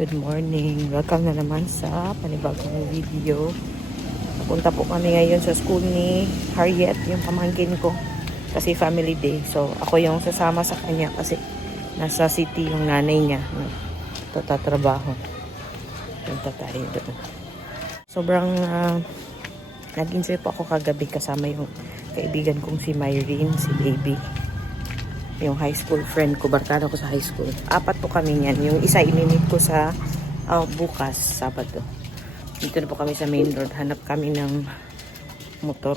Good morning. Welcome na naman sa panibagong video. Napunta po kami ngayon sa school ni Harriet, yung pamangkin ko. Kasi family day. So, ako yung sasama sa kanya kasi nasa city yung nanay niya. Ito tatrabaho. Punta tayo doon. Sobrang nag-enjoy po ako kagabi kasama yung kaibigan kong si Myrene, si Baby. Yung high school friend ko, barkada ko sa high school. 4 po kami niyan. Yung isa ininit ko sa bukas, Sabado. Dito na po kami sa main road. Hanap kami ng motor.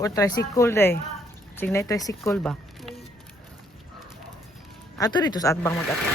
Or tricycle day. Signay tricycle ba? Ato dito sa atbang mag-ato.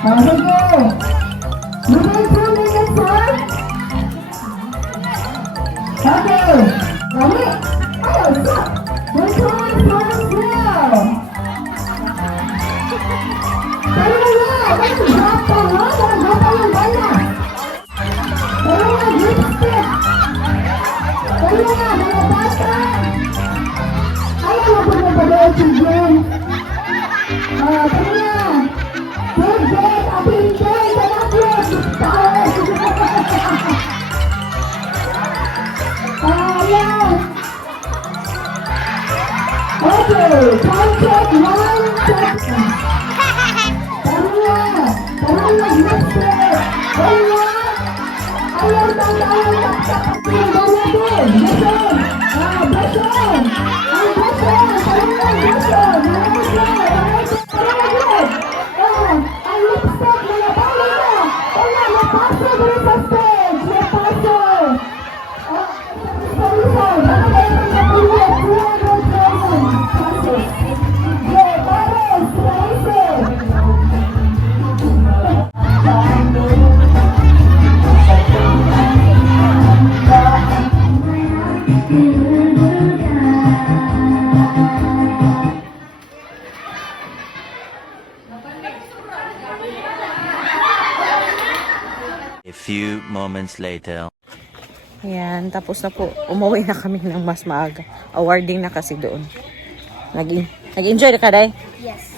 Sige. Moving 2 minutes, sir. Okay. Dali. Ayaw, stop. We're trying first now. Pero na, bakit drop pa, ha? Para drop pa yung bala. Pero na, grip step. Pero na, mga bata. Ayaw na po na ba si James? Pero na. Good day, Ate Inday, salamat. Ayaw. Okay, time check, 1 second. Tara, next step. Ayaw. Ayaw, ayaw, A few moments later. Ayan, tapos na po. Umuwi na kami ng mas maaga. Awarding na kasi doon. Nag-enjoy ka, Day? Yes.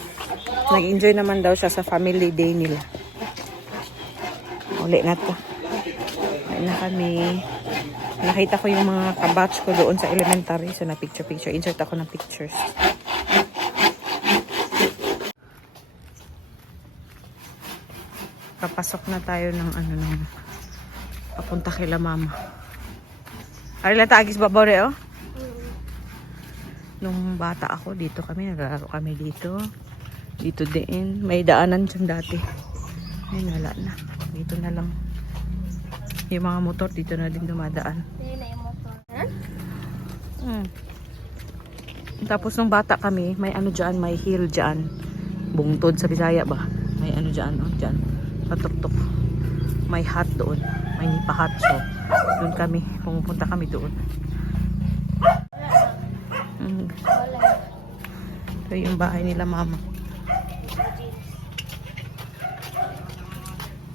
Nag-enjoy naman daw siya sa family day nila. Uli na to. Uwi na kami. Nakita ko yung mga kabatch ko doon sa elementary. So, na-picture. Insert ako ng pictures. Papasok na tayo ng papunta kila mama. Arila tagis babaw re, oh. Nung bata ako, dito kami, naglaro kami dito. Dito din. May daanan dyan dati. Ay, wala na. Dito na lang. Yung mga motor, dito na din dumadaan. Tapos nung bata kami, may dyan, may hill dyan. Bungtod sa Bisaya ba? May dyan, oh, dyan. Patuktok. May hut doon. May nipa hut. So, doon kami. Pumupunta kami doon. Ito yung bahay nila mama.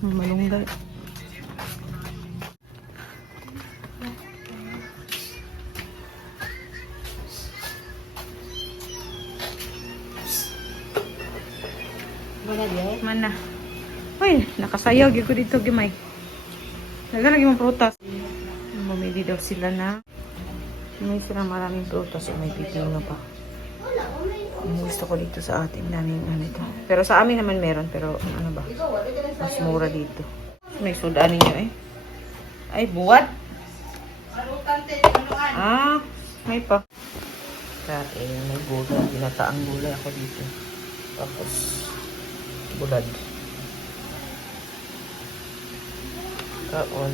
Malunggay. Mana? Uy, nakasayaw gyud ko dito gimay. Nagalagi mong prutas. Mamili daw sila na. May sila maraming prutas o may pipino pa. Gusto ko dito sa atin namin ito. Pero sa amin naman meron, pero ano ba? Mas mura dito. May suda ninyo eh. Ay, buwat. Ah, may pa. Kaya may gulay. Ginataang gulay ako dito. Tapos, bulad. Kaon.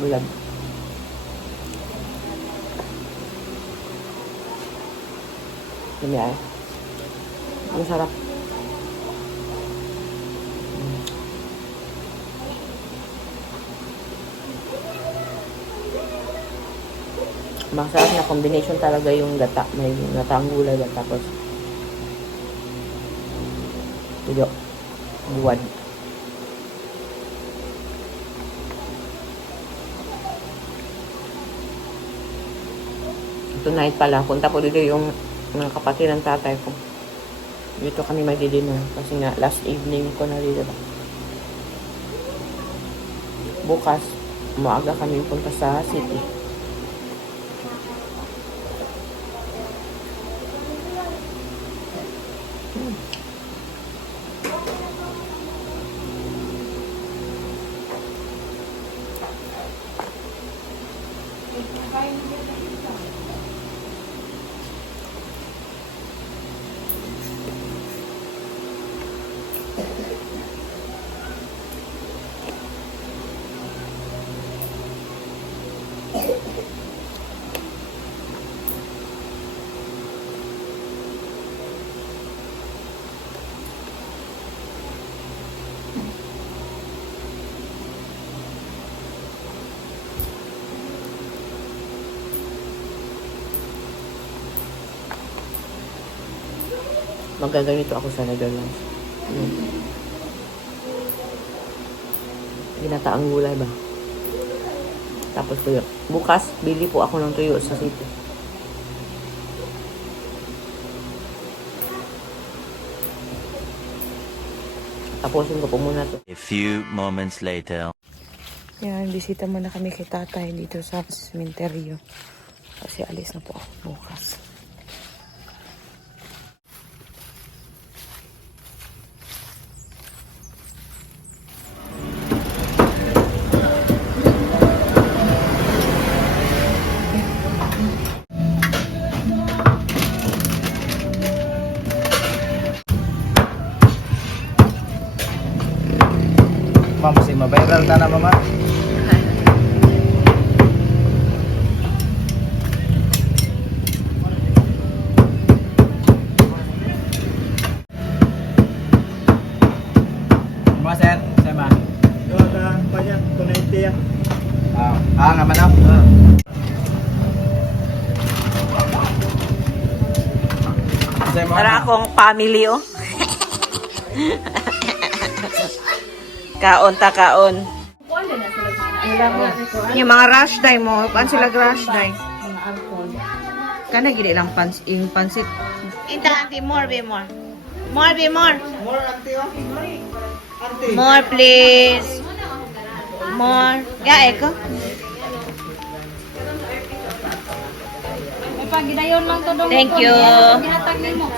Bulad. Dami ay. Masarap. Masarap na combination talaga yung gata. May gatang gulay at tapos tuyo. Buwad. Tonight pala, punta po dito yung mga kapatid ng tatay ko. Dito kami magdi-dinner kasi nga last evening ko na dito. Bukas, maaga kami punta sa city. Magaganito ako sa Netherlands. Ginataang gulay ba? Tapos tuyo. Bukas, bili po ako ng tuyo sa city. Tapusin ko po muna to. A few moments later. Yan, bisita muna kami kay tatay dito sa sementeryo. Kasi alis na po ako bukas. Ma'am, si ma-viral ka na, mama. Mama, sir. Sir, ma. Banyak connected ya. Nga man daw. Sir, ma. Para akong family, oh. Kaon ta kaon. Yung mga rush day mo, pan sila rush day. Kana gid lang yung pansit. Ita auntie, more be more. More be more. More auntie oh. Auntie. More please. More. Gae ko. Pag ginayon lang to dong. Thank you. Ginatag nimo.